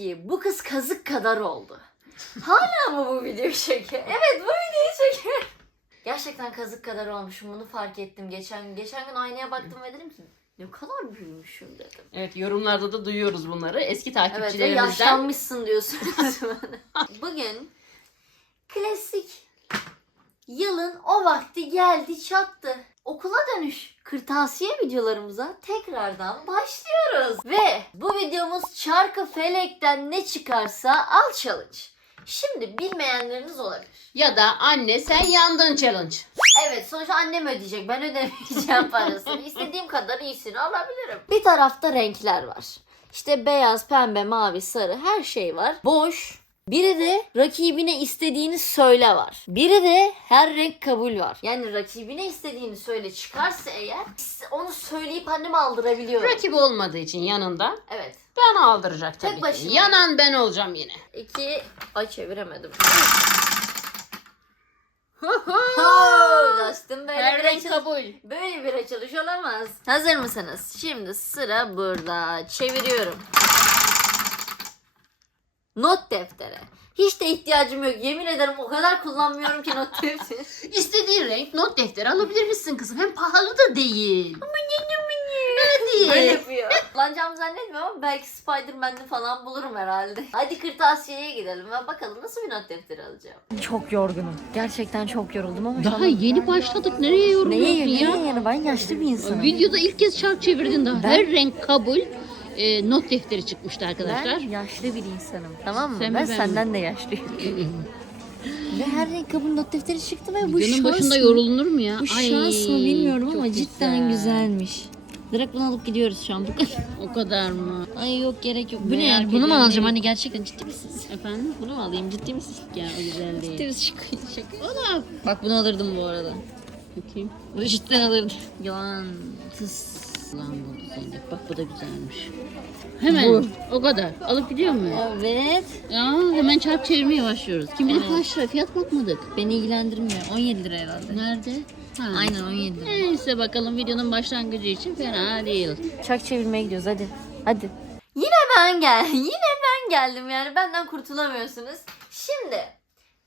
ki bu kız kazık kadar oldu. Hala mı bu video çekiyor? Evet bu videoyu çekiyor. Gerçekten kazık kadar olmuşum bunu fark ettim geçen gün. Geçen gün aynaya baktım ve dedim ki ne kadar büyümüşüm dedim. Evet yorumlarda da duyuyoruz bunları. Eski Evet takipçilerimizden. yaşlanmışsın diyorsunuz. Bugün klasik yılın o vakti geldi çattı. Okula dönüş kırtasiye videolarımıza tekrardan başlıyoruz. Ve bu videomuz çarkı felekten ne çıkarsa al challenge. Şimdi bilmeyenleriniz olabilir. Ya da anne sen yandın challenge. Evet sonuçta annem ödeyecek. Ben ödemeyeceğim parasını. İstediğim kadar iyisini alabilirim. Bir tarafta renkler var. İşte beyaz, pembe, mavi, sarı her şey var. Boş. Biri de rakibine istediğini söyle var. Biri de her renk kabul var. Yani rakibine istediğini söyle çıkarsa eğer onu söyleyip anneme aldırabiliyorum. Rakip olmadığı için yanında Evet. ben aldıracak Tek tabii başına. ki. Yanan ben olacağım yine. İki. Ay çeviremedim. Oh, Justin böyle Her bir renk açılış- kabul. Böyle bir açılış olamaz. Hazır mısınız? Şimdi sıra burada. Çeviriyorum. Not deftere. Hiç de ihtiyacım yok. Yemin ederim o kadar kullanmıyorum ki not defteri. İstediğin renk not defteri alabilir misin kızım? Hem pahalı da değil. Böyle Hadi. yapıyor. Kullanacağımı zannetmiyorum ama belki Spider-Man'de falan bulurum herhalde. Hadi kırtasiyeye gidelim ve bakalım nasıl bir not defteri alacağım. Çok yorgunum. Gerçekten çok yoruldum ama Daha yeni başladık. Nereye yoruluyorsun Neye, ya? neye yani ben yaşlı bir insanım. Videoda ilk kez çark çevirdin daha. Ben- Her renk kabul. E, not defteri çıkmıştı arkadaşlar. Ben yaşlı bir insanım. Tamam mı? Sen mi, ben ben senden de yaşlıyım. ve her renk kabul not defteri çıktı ve bu Videonun şans başında mı? yorulunur mu ya? Bu şans mı bilmiyorum ama cidden güzel. güzelmiş. Direkt bunu alıp gidiyoruz şu an. Bu kadar. O kadar mı? Ay yok gerek yok. Bu ne yani? Bunu mu alacağım? Hani gerçekten ciddi misiniz? Efendim? Bunu mu alayım? Ciddi misiniz? Ya o güzel Ciddi değil. misin? Şaka, şaka. O da. Bak bunu alırdım bu arada. Bakayım. Bunu cidden alırdım. Yalan. Tıs. Lan bu Zeynep. Bak bu da güzelmiş. Hemen. O kadar. Alıp gidiyor mu? Evet. Ya hemen çarp çevirmeye başlıyoruz. Kim bilir kaç lira fiyat bakmadık. Beni ilgilendirmiyor. 17 lira herhalde. Nerede? Ha. Aynen 17 lira. Neyse bakalım videonun başlangıcı için fena değil. Çak çevirmeye gidiyoruz hadi. Hadi. Yine ben gel. Yine ben geldim yani benden kurtulamıyorsunuz. Şimdi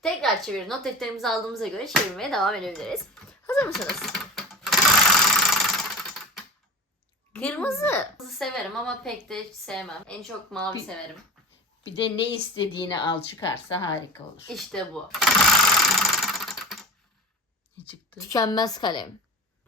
tekrar çevir. Not defterimizi aldığımıza göre çevirmeye devam edebiliriz. Hazır mısınız? Kırmızı. Kırmızı severim ama pek de hiç sevmem. En çok mavi Bir- severim. Bir de ne istediğini al çıkarsa harika olur. İşte bu. Ne çıktı? Tükenmez kalem.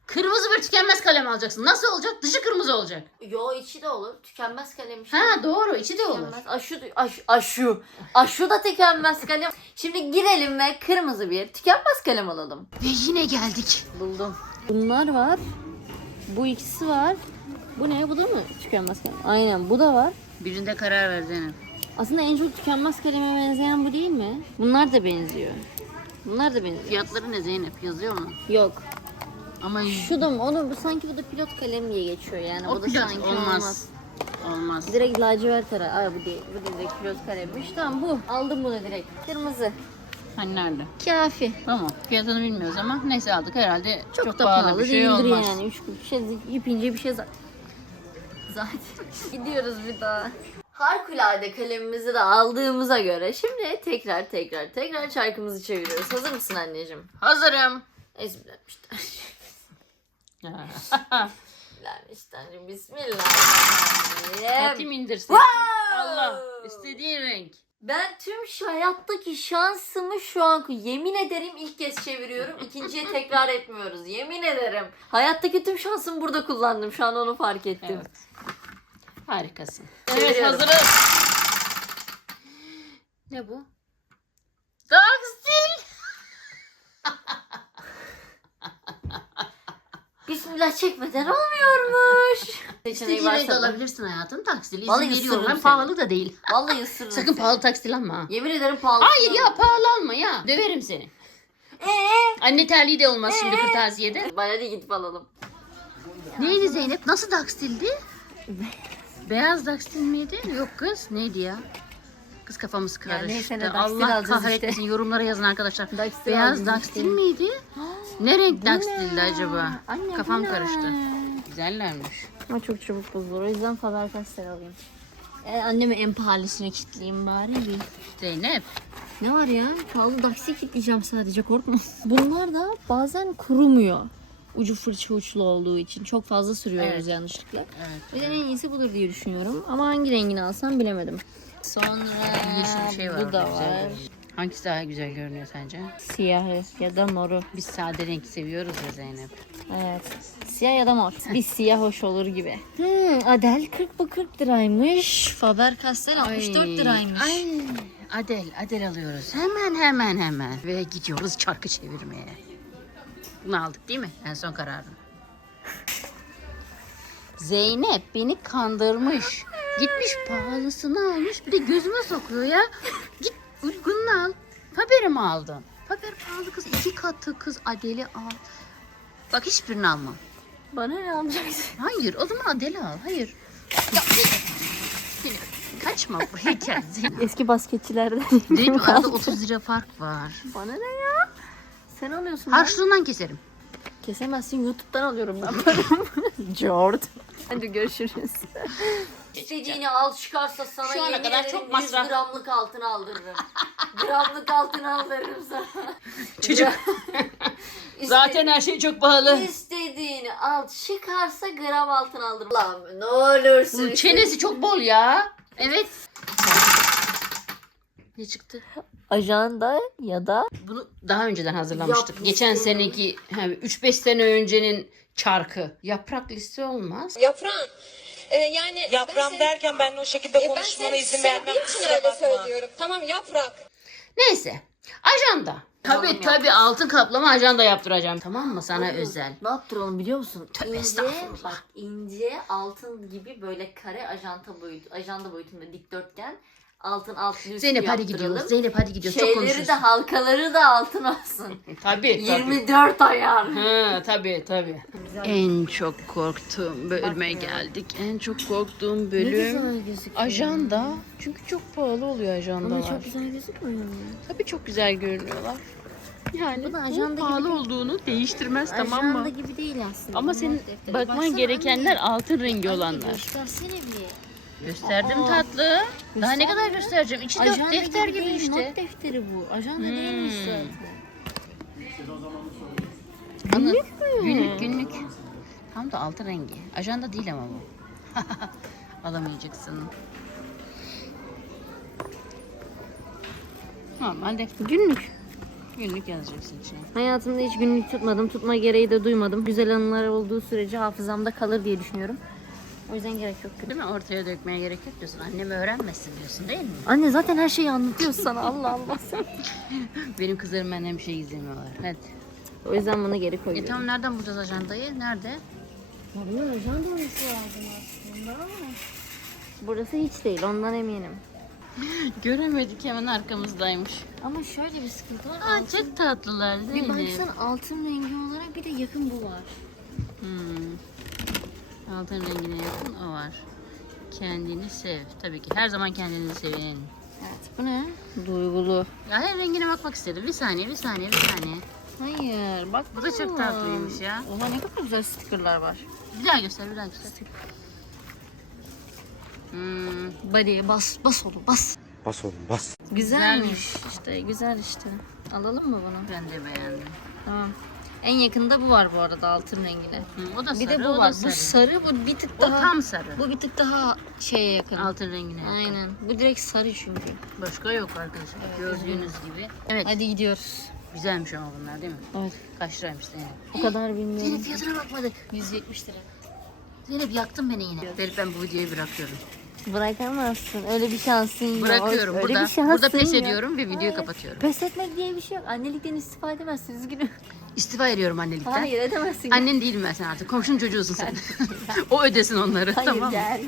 Kırmızı bir tükenmez kalem alacaksın. Nasıl olacak? Dışı kırmızı olacak. Yo içi de olur. Tükenmez kalem işte. Ha doğru içi de olur. Tükenmez. Aşu, aşu, aşu. Aşu da tükenmez kalem. Şimdi girelim ve kırmızı bir tükenmez kalem alalım. Ve yine geldik. Buldum. Bunlar var. Bu ikisi var. Bu ne? Bu da mı tükenmez kalem? Aynen bu da var. Birinde karar ver Zeynep. Aslında en çok tükenmez kaleme benzeyen bu değil mi? Bunlar da benziyor. Bunlar da benziyor. Fiyatları ne Zeynep yazıyor mu? Yok. Ama Şu da mı? Onu, bu sanki bu da pilot kalem diye geçiyor yani. o bu da pilot sanki olmaz. olmaz. Olmaz. Direkt lacivert ara. Ay bu değil. Bu direkt pilot kalemmiş. Tamam bu. Aldım bunu direkt. Kırmızı. Hani nerede? Kafi. Tamam. Fiyatını bilmiyoruz ama neyse aldık herhalde. Çok, da pahalı, bir şey değildir olmaz. yani. Üç bir şey, ipince bir şey zaten. Zaten gidiyoruz bir daha. Harikulade kalemimizi de aldığımıza göre şimdi tekrar tekrar tekrar çarkımızı çeviriyoruz. Hazır mısın anneciğim? Hazırım. Ezberlemişler. Bismillahirrahmanirrahim. Bismillahirrahmanirrahim. Hatim indirsin. Wow! Allah istediğin renk. Ben tüm şu hayattaki şansımı şu an yemin ederim ilk kez çeviriyorum. İkinciye tekrar etmiyoruz. Yemin ederim. Hayattaki tüm şansımı burada kullandım. Şu an onu fark ettim. Evet. Harikasın. Çeviriyorum. Evet hazırız. Ne bu? Dakstil. Bismillah çekmeden olmuyormuş. Seçeneği İstediğin varsa da. alabilirsin hayatım. Takstil izin Vallahi veriyorum. ısırırım Hem seni. pahalı da değil. Vallahi ısırırım. Sakın seni. pahalı takstil alma. ha. Yemin ederim pahalı. Hayır ya pahalı alma ya. Döverim seni. Eee? Anne terliği de olmaz şimdi kırtasiyede. Bana hadi gidip alalım. Neydi Zeynep? Nasıl dakstildi? Beyaz dakstil miydi? Yok kız. Neydi ya? Kız kafamız karıştı. neyse ne, dakstil Allah alacağız kahretmesin. Yorumlara yazın arkadaşlar. Dakstil Beyaz alacağız dakstil işte. miydi? Ne renk dakstildi acaba? Anne, Kafam bu ne? karıştı. Güzellermiş. Ama çok çabuk bozulur. O yüzden Faber Castell alayım. E, annemi en pahalısına kilitleyeyim bari. bir. Zeynep. Ne var ya? Pahalı daksi kilitleyeceğim sadece korkma. Bunlar da bazen kurumuyor. Ucu fırça uçlu olduğu için. Çok fazla sürüyoruz Evet. yanlışlıkla. Evet. O yüzden en iyisi budur diye düşünüyorum. Ama hangi rengini alsam bilemedim. Sonra Yeşil bir şey var. bu orada, da güzel var. görünüyor. Hangisi daha güzel görünüyor sence? Siyahı ya da moru. Biz sade renk seviyoruz ya Zeynep. Evet. Siyah ya da mor. Bir siyah hoş olur gibi. Hmm, Adel 40 bu 40 liraymış. Faber Castell 64 liraymış. Ay. Adel, Adel alıyoruz. Hemen hemen hemen. Ve gidiyoruz çarkı çevirmeye. Bunu aldık değil mi? En son kararım. Zeynep beni kandırmış. Gitmiş pahalısını almış. Bir de gözüme sokuyor ya. Git uygununu al. Faber'i mi aldın? Faber pahalı kız. iki katı kız. Adel'i al. Bak hiçbirini almam. Bana ne alacaksın? Hayır o zaman Adele al. Hayır. Ya, Zeynep, kaçma buraya gel Zeynep. Eski basketçilerden. Zeynep arada 30 lira fark var. Bana ne ya? Sen alıyorsun. ben- Harçlığından keserim. Kesemezsin YouTube'dan alıyorum ben paramı. Jord. Hadi görüşürüz. İstediğini al çıkarsa sana Şu ana yemin kadar ederim çok 100 masraf. gramlık altın aldırırım. gramlık altın aldırırım sana. Çocuk. İste- Zaten her şey çok pahalı. İstediğini al çıkarsa gram altın aldırırım. Lan ne olursun. Bunun çenesi çok bol ya. Evet. Ne çıktı? Ajanda ya da Bunu daha önceden hazırlamıştık. Geçen seneki he, 3-5 sene öncenin çarkı. Yaprak liste olmaz. Yaprağım. Ee, yani Yaprağım ben derken ben o şekilde e, konuşmana izin vermem. için öyle söylüyorum. Tamam yaprak. Neyse. Ajanda. Tabii Alalım tabii altın kaplama ajanda yaptıracağım. Tamam mı? Sana özel. Ne yaptıralım biliyor musun? Tövbe ince, estağfurullah. bak ince altın gibi böyle kare ajanta boyutu, ajanda boyutunda dikdörtgen altın altın üstü Zeynep hadi yaptıralım. gidiyoruz. Zeynep hadi gidiyoruz. Çok Şeyleri konuşuyorsun. de halkaları da altın olsun. Tabii tabii. 24 ayar. Ha tabii tabii. En çok korktuğum bölüme geldik. En çok korktuğum Ne bölüm güzel gözüküyor. ajanda. Çünkü çok pahalı oluyor ajandalar. Ama çok güzel gözükmüyor mu? Tabii çok güzel görünüyorlar. Yani Bu da bu ajanda pahalı gibi- olduğunu değiştirmez tamam Ajanda mı? gibi değil aslında. Ama Not senin defteri. bakman Baksana gerekenler anne. altın rengi Anne, olanlar. Göstersene bir. Gösterdim Aa, tatlı. Daha ne kadar göstereceğim? İçi de Ajanda defter gibi değil, işte. Not defteri bu. Ajanda değilmiş Hmm. zaten. Günlük mü? Günlük günlük. Tam da altın rengi. Ajanda değil ama bu. Alamayacaksın. Normal defter. Günlük. Günlük yazacaksın içine. Hayatımda hiç günlük tutmadım. Tutma gereği de duymadım. Güzel anılar olduğu sürece hafızamda kalır diye düşünüyorum. O yüzden gerek yok. Değil mi? Ortaya dökmeye gerek yok diyorsun. Annem öğrenmesin diyorsun değil mi? Anne zaten her şeyi anlatıyor sana. Allah Allah. Benim kızlarım benden bir şey gizlemiyorlar. Hadi. O yüzden bunu geri E koyuyorum. tamam nereden bulacağız ajandayı? Nerede? Tabii ajanda olması lazım aslında ama. Burası hiç değil ondan eminim. Göremedik hemen arkamızdaymış. Ama şöyle bir sıkıntı var. Aa altın- çok tatlılar bir Zeynep. baksana altın rengi olarak bir de yakın bu var. Hmm. Altın rengine yakın o var. Kendini sev. Tabii ki her zaman kendini sevin. Evet bu ne? Duygulu. Ya her rengine bakmak istedim. Bir saniye, bir saniye, bir saniye. Hayır bak Bu da çok tatlıymış ya. Oha ne kadar güzel stickerlar var. Bir daha göster, bir daha göster. Hmm, Body'ye bas bas oğlum bas. Bas oğlum bas. Güzelmiş işte güzel işte. Alalım mı bunu? ben de beğendim. Tamam. En yakında bu var bu arada altın rengine. Hı, o da sarı, Bir de bu o da var. sarı. Bu sarı bu bir tık O daha tam sarı. bu bir tık daha şeye yakın. Altın rengine yakın. Aynen. Bu direkt sarı çünkü. Başka yok arkadaşlar. Gördüğünüz gibi. Evet. Hadi gidiyoruz. Güzelmiş ama bunlar değil mi? Evet. Kaç liraymış Zeynep? O kadar bilmiyorum. Zeynep fiyatına bakmadık. 170 lira. Zeynep yaktın beni yine. Zeynep ben bu videoyu bırakıyorum. Bırakamazsın. Öyle bir şansın yok. Bırakıyorum Öyle burada. bir şansın Burada pes yok. ediyorum ve videoyu Hayır. kapatıyorum. Pes etmek diye bir şey yok. Annelikten istifa edemezsin. Üzgünüm. İstifa ediyorum annelikten. Hayır edemezsin. Annen değilim ben sen artık. Komşunun çocuğusun sen. o ödesin onları. Hayır tamam mı? gel.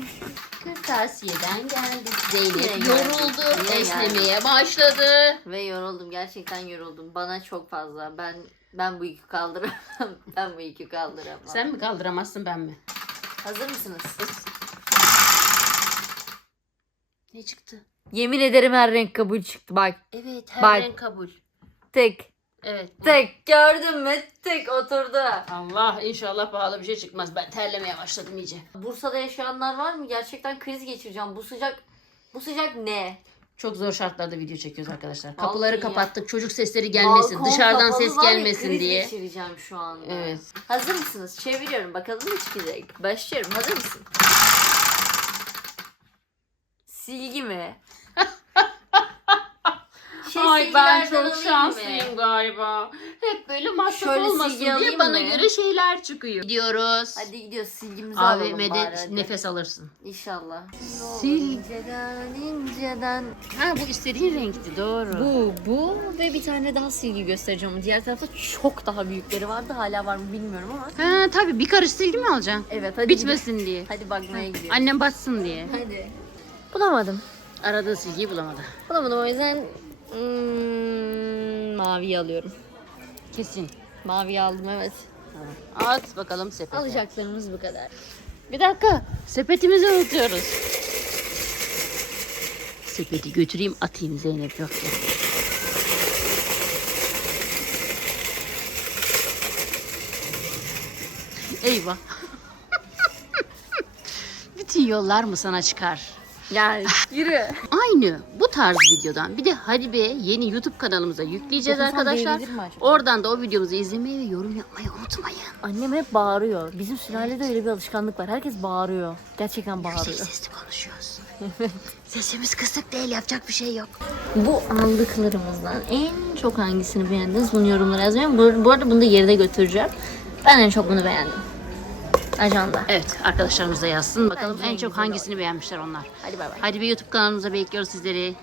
Kırtasiyeden geldik. Yine Zeynep geldik. yoruldu. Yine Esnemeye başladı. Ve yoruldum. Gerçekten yoruldum. Bana çok fazla. Ben ben bu yükü kaldıramam. ben bu yükü kaldıramam. Sen mi kaldıramazsın ben mi? hazır mısınız? Ne çıktı? Yemin ederim her renk kabul çıktı. Bak. Evet her Bak. renk kabul. Tek. Evet. Tek. Gördün mü? Tek oturdu. Allah inşallah pahalı bir şey çıkmaz. Ben terlemeye başladım iyice. Bursa'da yaşayanlar var mı? Gerçekten kriz geçireceğim. Bu sıcak Bu sıcak ne? Çok zor şartlarda video çekiyoruz arkadaşlar. Vallahi Kapıları ya. kapattık. Çocuk sesleri gelmesin. Balkon dışarıdan kapalı ses var ya, gelmesin kriz diye. geçireceğim şu anda. Evet. Hazır mısınız? Çeviriyorum. Bakalım ne çıkacak. Başlıyorum. Hazır mısın? Silgi mi? Ay ben silgilerden çok alayım şanslıyım mı? galiba. Hep böyle masraf Şöyle olmasın silgi diye alayım bana mı? göre şeyler çıkıyor. Gidiyoruz. Hadi gidiyoruz. Silgimizi alalım AVM'de bari hadi. nefes alırsın. İnşallah. Sil. İnceden inceden. Ha bu istediğin renkti doğru. Bu, bu ve bir tane daha silgi göstereceğim. Diğer tarafta çok daha büyükleri vardı. Hala var mı bilmiyorum ama. Ha tabii bir karış silgi mi alacaksın? Evet hadi Bitmesin diye. Hadi bakmaya gidiyoruz. Annem batsın diye. Hadi. Bulamadım. Aradığı silgiyi bulamadı. Bulamadım o yüzden hmm, maviyi alıyorum. Kesin. Maviyi aldım evet. At bakalım sepete. Alacaklarımız bu kadar. Bir dakika. Sepetimizi unutuyoruz. Sepeti götüreyim atayım Zeynep yok ya. Eyvah. Bütün yollar mı sana çıkar? Gel yürü. Aynı bu tarz videodan bir de Hadi Be yeni YouTube kanalımıza yükleyeceğiz Dokunsam arkadaşlar. duyabilir mi acaba? Oradan da o videomuzu izlemeyi ve yorum yapmayı unutmayın. Annem hep bağırıyor. Bizim sülalede öyle bir alışkanlık var. Herkes bağırıyor. Gerçekten Yüksek bağırıyor. sesli konuşuyoruz. Sesimiz kısık değil yapacak bir şey yok. Bu aldıklarımızdan en çok hangisini beğendiniz? Bunu yorumlara yazmayın. Bu, bu arada bunu da yerine götüreceğim. Ben en çok bunu beğendim. Ajanda. Evet arkadaşlarımız da yazsın bakalım en çok hangisini beğenmişler onlar. Hadi bay bay. Hadi bir YouTube kanalımıza bekliyoruz sizleri.